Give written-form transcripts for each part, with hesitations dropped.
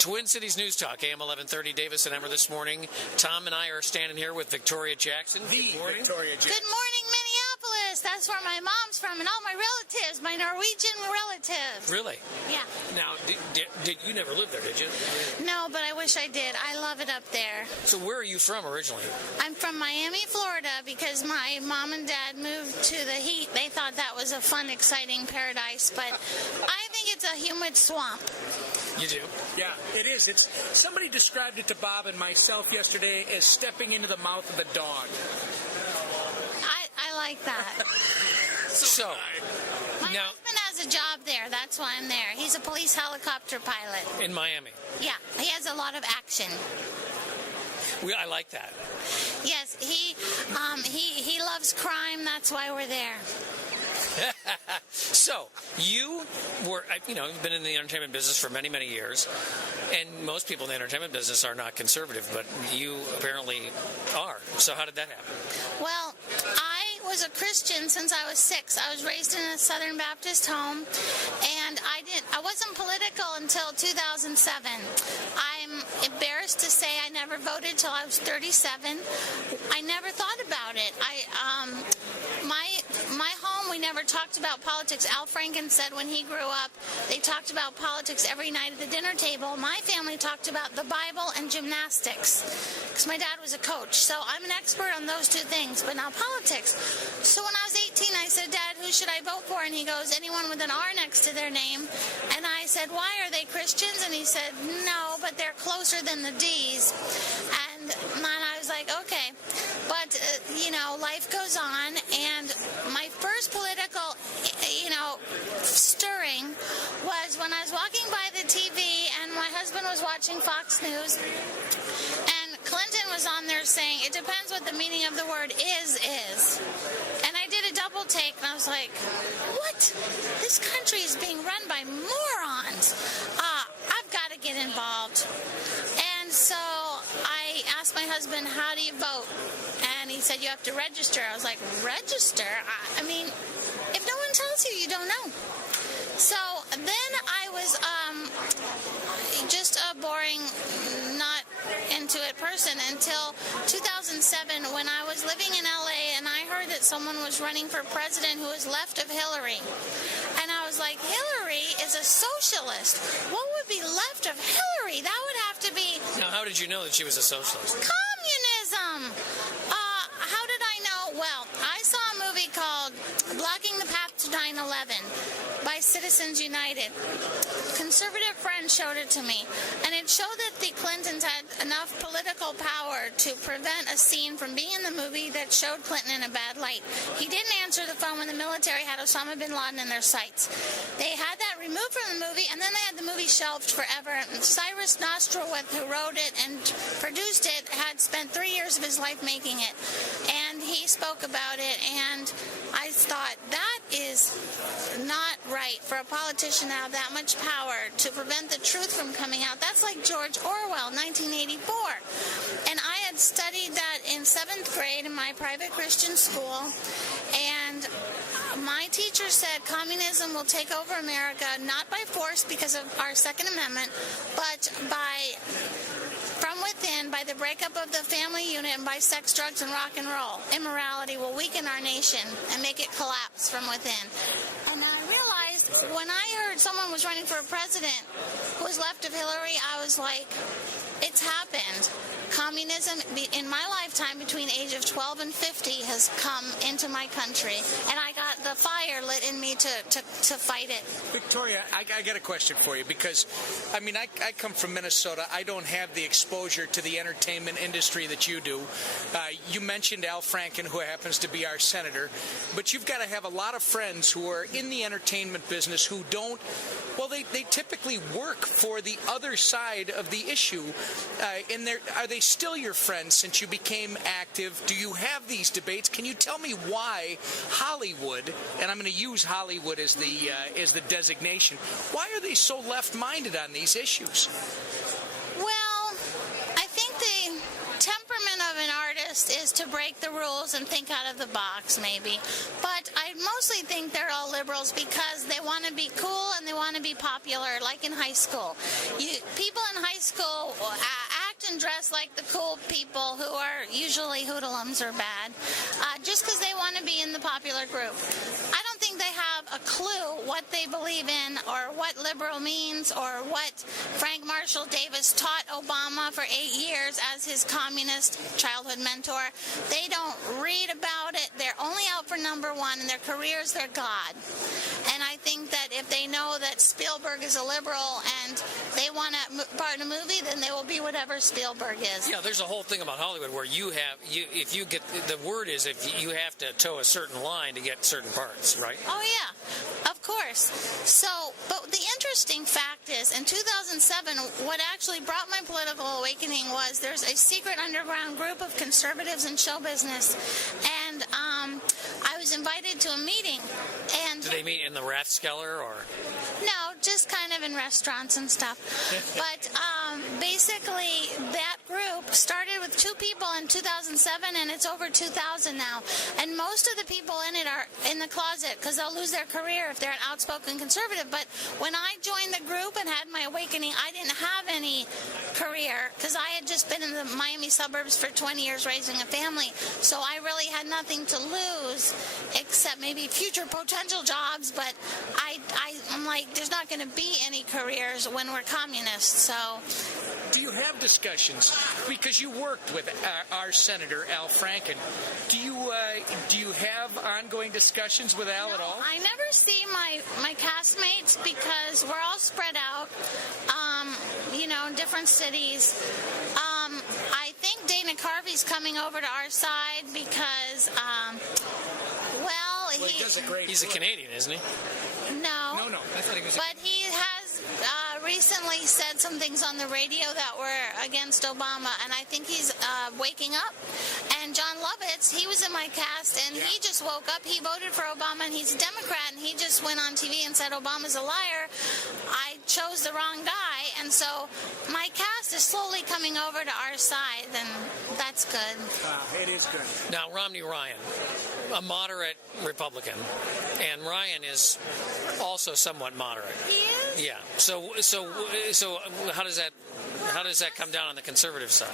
Twin Cities News Talk, AM 1130, Davis and Emmer this morning. Tom and I are standing here with Victoria Jackson. Good morning, Minneapolis. That's where my mom's from and all my relatives, my Norwegian relatives. Really? Yeah. Now, did you never lived there, did you? No, but I wish I did. I love it up there. So where are you from originally? I'm from Miami, Florida, because my mom and dad moved to the heat. They thought that was a fun, exciting paradise, but I think it's a humid swamp. You do? Yeah, it is. Somebody described it to Bob and myself yesterday as stepping into the mouth of a dog. I like that. So, my husband has a job there. That's why I'm there. He's a police helicopter pilot. In Miami? Yeah, he has a lot of action. I like that. Yes, he loves crime. That's why we're there. So, you've been in the entertainment business for many, many years, and most people in the entertainment business are not conservative, but you apparently are. So how did that happen? Well, I was a Christian since I was 6. I was raised in a Southern Baptist home, and I wasn't political until 2007. I'm embarrassed to say I never voted till I was 37. I never thought about it. My home, we never talked about politics. Al Franken said when he grew up, they talked about politics every night at the dinner table. My family talked about the Bible and gymnastics, because my dad was a coach. So I'm an expert on those two things, but not politics. So when I was 18, I said, Dad, who should I vote for? And he goes, anyone with an R next to their name. And I said, why, are they Christians? And he said, no, but they're closer than the D's. And I was like, okay. But, life goes on, and my first political, stirring was when I was walking by the TV, and my husband was watching Fox News, and Clinton was on there saying, it depends what the meaning of the word is. And I did a double take, and I was like, what? This country is being run by morons. I've got to get involved. And so I asked my husband, how do you vote? And he said, you have to register. I was like, register? I mean, if no one tells you, you don't know. So then I was just a boring, not into it person until 2007 when I was living in LA and I heard that someone was running for president who was left of Hillary. And I was like, Hillary is a socialist. What would be left of Hillary? That would have to be... Now, how did you know that she was a socialist? Communism! How did I know? Well, I saw a movie called Blocking the Path to 9/11 by Citizens United. Conservative friend showed it to me, and it showed that the Clintons had enough political power to prevent a scene from being in the movie that showed Clinton in a bad light. He didn't answer the phone when the military had Osama bin Laden in their sights. They had that removed from the movie, and then they had the movie shelved forever. And Cyrus Nostrowith, who wrote it and produced it, had spent 3 years of his life making it, and he spoke about it, and I thought, that is not right for a politician to have that much power to prevent the truth from coming out. That's like George Orwell, 1984. And I had studied that in 7th grade in my private Christian school, and my teacher said communism will take over America, not by force because of our Second Amendment, but from within, by the breakup of the family unit, and by sex, drugs, and rock and roll. Immorality will weaken our nation and make it collapse from within. And I realized when I heard someone was running for a president who was left of Hillary, I was like, it's happened. Communism, in my lifetime, between the age of 12 and 50, has come into my country, and I got the fire lit in me to fight it. Victoria, I got a question for you, because, I come from Minnesota. I don't have the exposure to the entertainment industry that you do. You mentioned Al Franken, who happens to be our senator, but you've got to have a lot of friends who are in the entertainment business who don't, well, they typically work for the other side of the issue. Are they still your friends since you became active? Do you have these debates? Can you tell me why Hollywood, and I'm going to use Hollywood as the designation, why are they so left-minded on these issues? Well, I think the temperament of an artist is to break the rules and think out of the box, maybe. But I I mostly think they're all liberals because they want to be cool and they want to be popular, like in high school. People in high school act and dress like the cool people who are usually hoodlums or bad, just because they want to be in the popular group. I don't think they have a clue what they believe in or what liberal means or what Frank Marshall Davis taught Obama for 8 years as his communist childhood mentor. They don't read about it. They're only out for number one, and their career is their God. And I think that if they know that Spielberg is a liberal and they want to part in a movie, then they will be whatever Spielberg is. Yeah, there's a whole thing about Hollywood where if you get, the word is if you have to toe a certain line to get certain parts, right? Oh, yeah, of course. So, but the interesting fact is, in 2007, what actually brought my political awakening was there's a secret underground group of conservatives in show business, and I was invited to a meeting. And do they meet in the Rathskeller or? No, just kind of in restaurants and stuff. But basically, that group started with 2 people in 2007, and it's over 2,000 now. And most of the people in it are in the closet because they'll lose their career if they're an outspoken conservative. But when I joined the group and had my awakening, I didn't have any career because I had just been in the Miami suburbs for 20 years raising a family. So I really had nothing to lose except maybe future potential jobs. But I'm like, there's not going to be any careers when we're communists. So, do you have discussions? Because you worked with our Senator Al Franken. Do you have ongoing discussions with Al at all? I never see my castmates because we're all spread out, in different cities. I think Dana Carvey's coming over to our side because, he does a great. He's a Canadian, isn't he? No. No. I thought he was. But he has recently said some things on the radio that were against Obama, and I think he's waking up. And John Lovitz, he was in my cast, and he just woke up. He voted for Obama, and he's a Democrat, and he just went on TV and said Obama's a liar. I chose the wrong guy, and so my cast is slowly coming over to our side, and that's good. It is good. Now, Romney Ryan, a moderate Republican, and Ryan is also somewhat moderate. He is? Yeah. So how does that come down on the conservative side?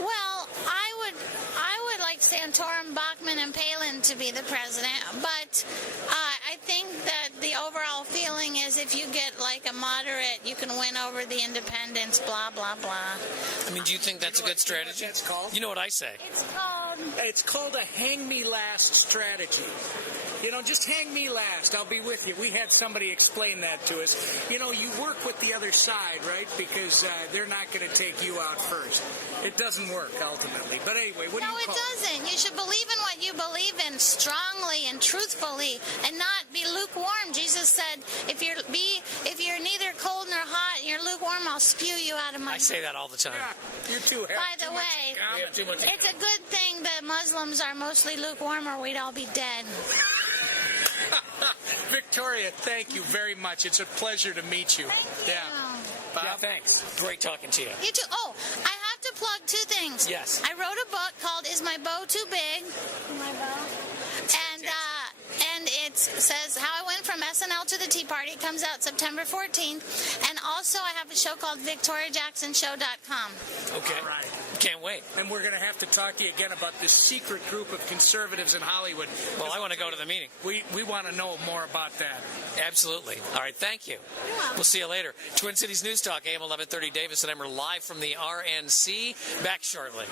Well, I would like Santorum, Bachmann, and Palin to be the president, but I think that the overall feeling is if you get like a moderate, you can win over the independents, blah, blah, blah. I mean, do you think that's a good strategy? You know what that's called? You know what I say? It's called a hang me last strategy. Just hang me last. I'll be with you. We had somebody explain that to us. You work with the other side, right? Because they're not going to take you out first. It doesn't work, ultimately. But anyway, what do you call it? No, it doesn't. You should believe in what you believe in strongly and truthfully and not be lukewarm. Jesus said, if you're neither cold nor hot and you're lukewarm, I'll spew you out of my mouth. I say that all the time. Yeah, you two have By the way, it's a good thing that Muslims are mostly lukewarm or we'd all be dead. Victoria, thank you very much. It's a pleasure to meet you. Thank you. Yeah. Bob? Yeah, thanks. Great talking to you. You too. Oh, I have to plug 2 things. Yes. I wrote a book called Is My Bow Too Big? My bow. And it says how I went from SNL to the Tea Party. It comes out September 14th. And also I have a show called VictoriaJacksonShow.com. Okay. All right. Can't wait. And we're going to have to talk to you again about this secret group of conservatives in Hollywood. Well, I want to go to the meeting. We want to know more about that. Absolutely. All right, thank you. You're welcome. We'll see you later. Twin Cities News Talk, AM 1130, Davis and Emmer, live from the RNC. Back shortly.